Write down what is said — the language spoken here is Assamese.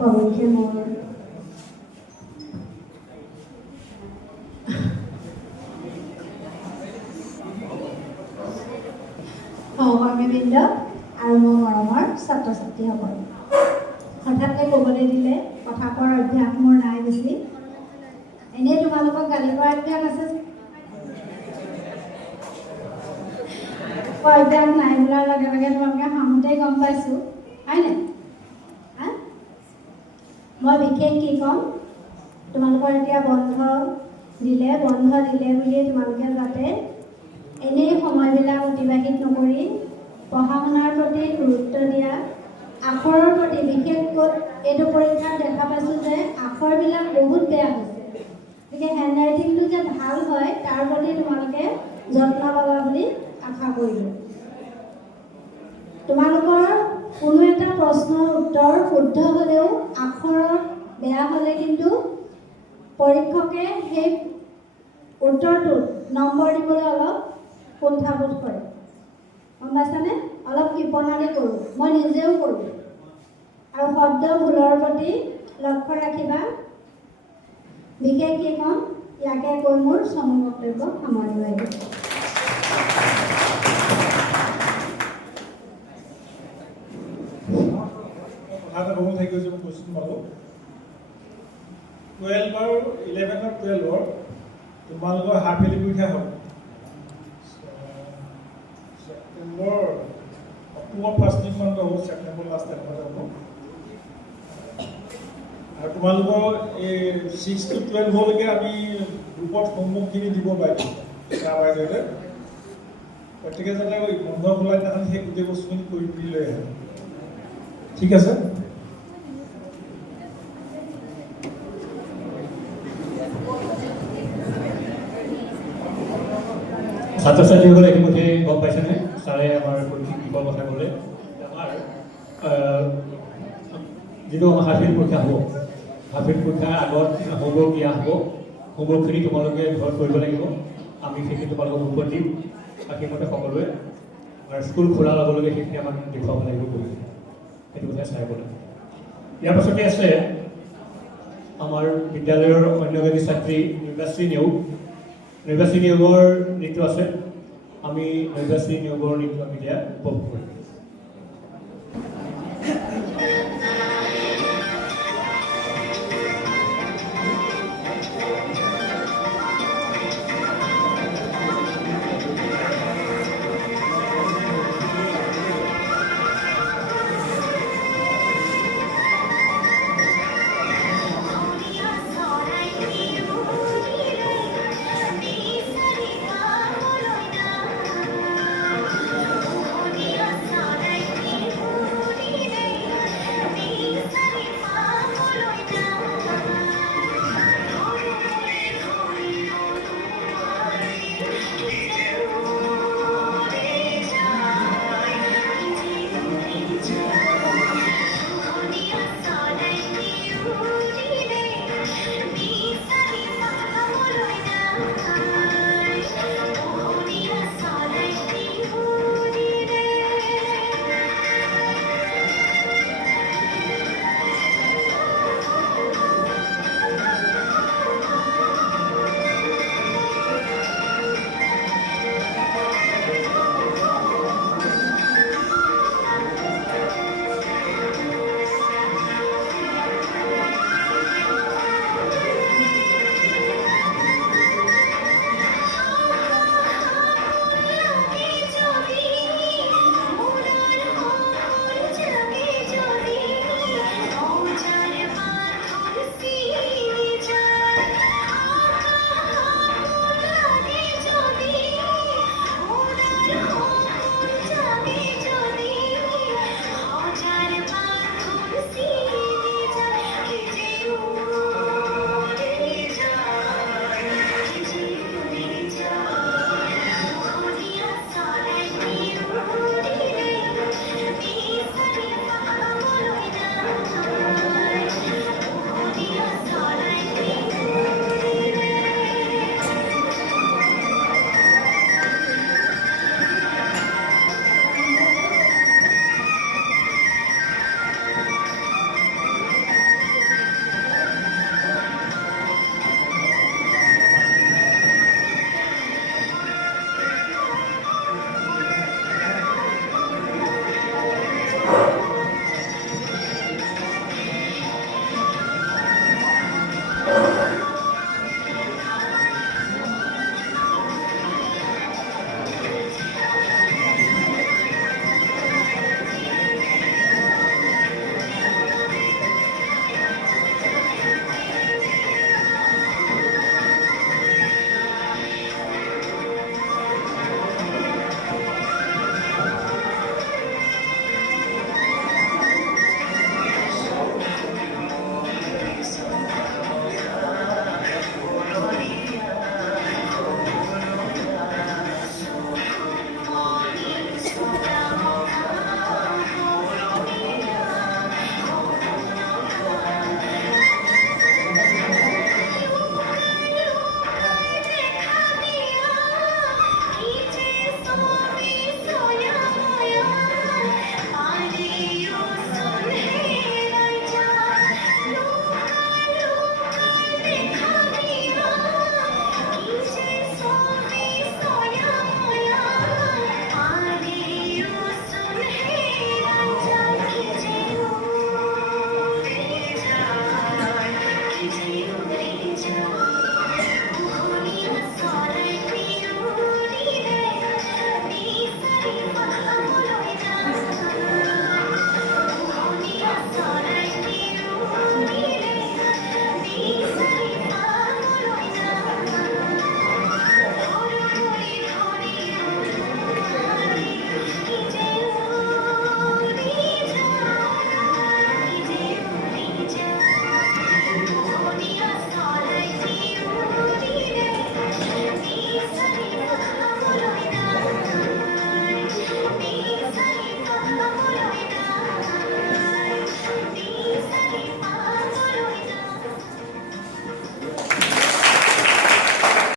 পৰৱৰ্তী মোৰ সহকৰ্মীবৃন্দ আৰু মোৰ মৰমৰ ছাত্ৰ ছাত্ৰীসকল, হঠাতে ক'বলৈ দিলে কথা কোৱাৰ অভ্যাস মোৰ নাই বেছি। এনেই তোমালোকক গালি কৰা অভ্যাস আছে, অভ্যাস নাই বোলাৰ লগে লগে তোমালোকে হামোতেই গম পাইছোঁ, হয়নে? মই বিশেষ কি ক'ম, তোমালোকৰ এতিয়া বন্ধ দিলে বুলিয়ে তোমালোকে যাতে এনেই সময়বিলাক অতিবাহিত নকৰি পঢ়া শুনাৰ প্ৰতি গুৰুত্ব দিয়া, আখৰৰ প্ৰতি বিশেষকৈ এইটো পৰীক্ষাত দেখা পাইছোঁ যে আখৰবিলাক বহুত বেয়া হৈছে, গতিকে হেণ্ড ৰাইটিংটো যে ভাল হয় তাৰ প্ৰতি তোমালোকে যত্ন ল'বা বুলি আশা কৰিলোঁ। তোমালোকৰ কোনো এটা প্ৰশ্নৰ উত্তৰ শুদ্ধ হ'লেও আখৰত বেয়া হ'লে কিন্তু পৰীক্ষকে সেই উত্তৰটোত নম্বৰ দিবলৈ অলপ কুণ্ঠাবোধ কৰে, গম পাইছানে? অলপ কৃপণালি কৰোঁ, মই নিজেও কৰোঁ। আৰু শব্দ ভুলৰ প্ৰতি লক্ষ্য ৰাখিবা। বিশেষ কি ক'ম, ইয়াকে কৈ মোৰ চমু বক্তব্য সামৰণি মাৰিলোঁ। কথা এটা থাকি গৈছে, মই কৈছোঁ তোমালোক 12 আৰু 11 আৰু 12 তোমালোকৰ হাফ ইয়াৰলি পৰীক্ষা হ'ল ছেপ্টেম্বৰ অক্টোবৰ ফাৰ্ষ্ট উইকমানত হ'ব, ছেপ্টেম্বৰ লাষ্ট টাইমতে হ'ব। আৰু তোমালোকৰ এই 6 to 12লৈকে আমি গ্ৰুপত হোমৱৰ্কখিনি দিব বাইদেউ বাইদেউহঁতে প্ৰত্যেকে যাতে বন্ধ খোলা দিনাখন সেই গোটেই বস্তুখিনি কৰি মেলি লৈ আহে, ঠিক আছে? ছাত্ৰ ছাত্ৰীসকলে ইতিমধ্যে গম পাইছে নহয়, ছাৰে আমাৰ শৈক্ষিক দিশৰ কথা ক'লে। আমাৰ যিটো আমাৰ হাফ ইয়াৰলি পৰীক্ষা হ'ব, হাফ ইয়াৰলি পৰীক্ষাৰ আগত হোমৱৰ্ক দিয়া হ'ব। হোমৱৰ্কখিনি তোমালোকে ঘৰত কৰিব লাগিব, আমি সেইখিনি তোমালোকক উত্তৰ দিম। আৰু সেইমতে সকলোৱে আমাৰ স্কুল খোলাৰ লগে লগে সেইখিনি আমাক দেখুৱাব লাগিব কৰিব, সেইটো কথা চাই ক'লে। ইয়াৰ পাছতে আছে আমাৰ বিদ্যালয়ৰ অন্য এগৰাকী ছাত্ৰী নিৰ্বাচিত নিয়োগৰ নৃত্য আছে। আমি নিৰ্বাচিত নিয়োগৰ নৃত্য আমি দিয়া উপভোগ কৰিম।